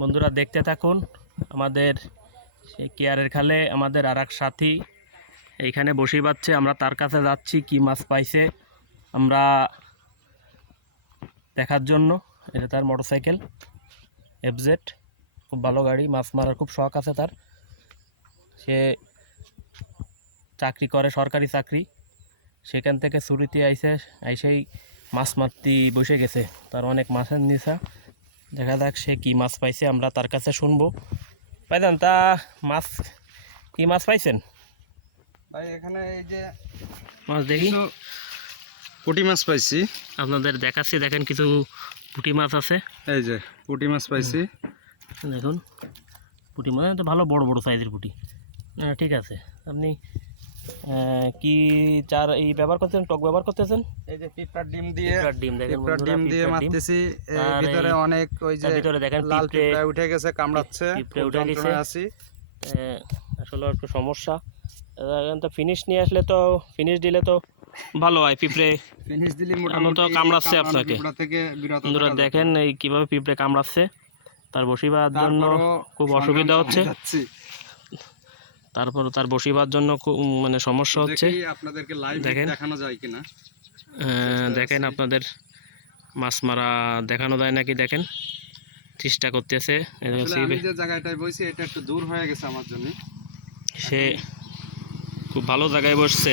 বন্ধুরা দেখতে থাকুন আমাদের সেই কেয়ারের খালে আমাদের আর এক সাথী এইখানে বসে পাচ্ছে। আমরা তার কাছে যাচ্ছি কি মাছ পাইছে আমরা দেখার জন্য। এটা তার মোটরসাইকেল এফজেড, খুব ভালো গাড়ি, মাছ মারার খুব শখ আছে তার। সে চাকরি করে, সরকারি চাকরি, সেখান থেকে ছুটিতে আইসেই মাছ মারতে বসে গেছে। তার অনেক মাছের নিশা, দেখা যাক সে কি মাছ পাইছে, আমরা তার কাছে শুনবো। ভাইজান, তা মাছ কি মাছ পাইছেন? ভাই এখানে এই যে মাছ দেখি, পুঁটি মাছ পাইছি। আপনাদের দেখাচ্ছি, দেখেন কিছু পুঁটি মাছ আছে। এই যে পুঁটি মাছ পাইছি, দেখুন পুঁটি মাছ তো ভালো বড় বড় সাইজের পুঁটি। ঠিক আছে, আপনি কি চার এই ব্যবহার করতেছেন, টক ব্যবহার করতেছেন? এই যে পিঁপড়ার ডিম দিয়ে, দেখেন পিঁপড়ার ডিম দিয়ে মারতেছি। এর ভিতরে অনেক ওই যে ভিতরে দেখেন লাল পিঁপড়া উঠে গেছে, কামড়াচ্ছে, পিঁপড়ে উঠে গেছে। আছি আসলে একটু সমস্যা। এখন তো ফিনিশ নিয়ে আসলে তো, ফিনিশ দিলে তো ভালো হয়। পিঁপড়ে ফিনিশ দিলে তো মোটামুটি কামড়াচ্ছে আপনাকে। পিঁপড়া থেকে বিরত বন্ধুরা থাকা দেখেন এই কিভাবে পিঁপড়ে কামড়াচ্ছে, তার বসিবার জন্য খুব অসুবিধা হচ্ছে। তারপর তার বসিবার জন্য খুব মানে সমস্যা হচ্ছে। আপনাদেরকে লাইভ দেখেন, দেখানো যায় কিনা দেখেন আপনাদের মাছ মারা দেখানো যায় নাকি, দেখেন চেষ্টা করতেছে। আমি যে জায়গাটায় বসি এটা একটু দূর হয়ে গেছে আমার জন্য। সে খুব ভালো জায়গায় বসছে,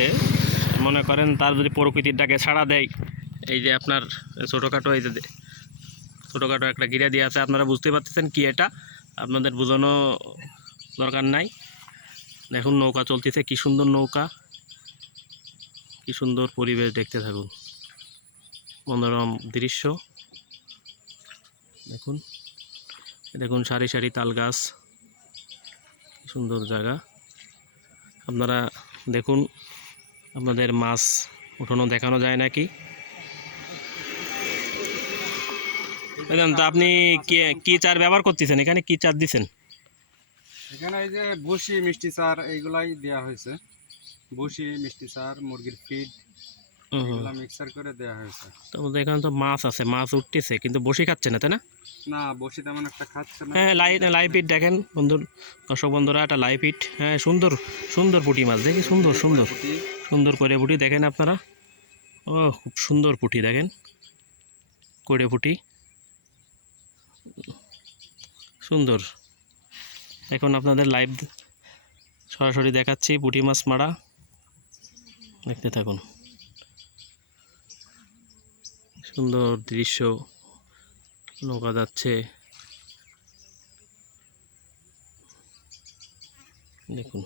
মনে করেন তার যদি প্রকৃতির ডাকে ছাড়া দেয়। এই যে আপনার ছোটোখাটো, এই যে ছোটোখাটো একটা গিরা দিয়ে আছে, আপনারা বুঝতে পারতেছেন কি এটা, আপনাদের বোঝানো দরকার নাই। দেখুন নৌকা চলতেছে, কি সুন্দর নৌকা, কি সুন্দর পরিবেশ, দেখতে থাকুন, মনোরম দৃশ্য। দেখুন দেখুন সারি সারি তাল গাছ, সুন্দর জায়গা। আপনারা দেখুন, আপনাদের মাছ উঠানো দেখানো যায় নাকি। তা আপনি কি চার ব্যবহার করতেছেন, এখানে কি চার দিচ্ছেন? এখানে এই যে বসি, মিষ্টি চার, এইগুলাই দেওয়া হয়েছে। বসি, মিষ্টি চার, মুরগির ফিড, এগুলা মিক্সার করে দেওয়া হয়েছে। তো এখানে তো মাছ আছে, মাছ উঠতেছে, কিন্তু বসি খাচ্ছে না, তাই না? না, বসি তেমন একটা খাচ্ছে না। হ্যাঁ, লাইভ হিট দেখেন দর্শক বন্ধুরা, একটা লাইভ হিট। হ্যাঁ, সুন্দর সুন্দর পুঁটি মাছ দেখি, সুন্দর সুন্দর সুন্দর করে পুঁটি দেখেন আপনারা। ও খুব সুন্দর পুঁটি, দেখেন করে পুঁটি, সুন্দর। এখন আপনাদের লাইভ সরাসরি দেখাচ্ছি পুঁটি মাছ মারা, দেখতে থাকুন। সুন্দর দৃশ্য, নৌকা যাচ্ছে, দেখুন।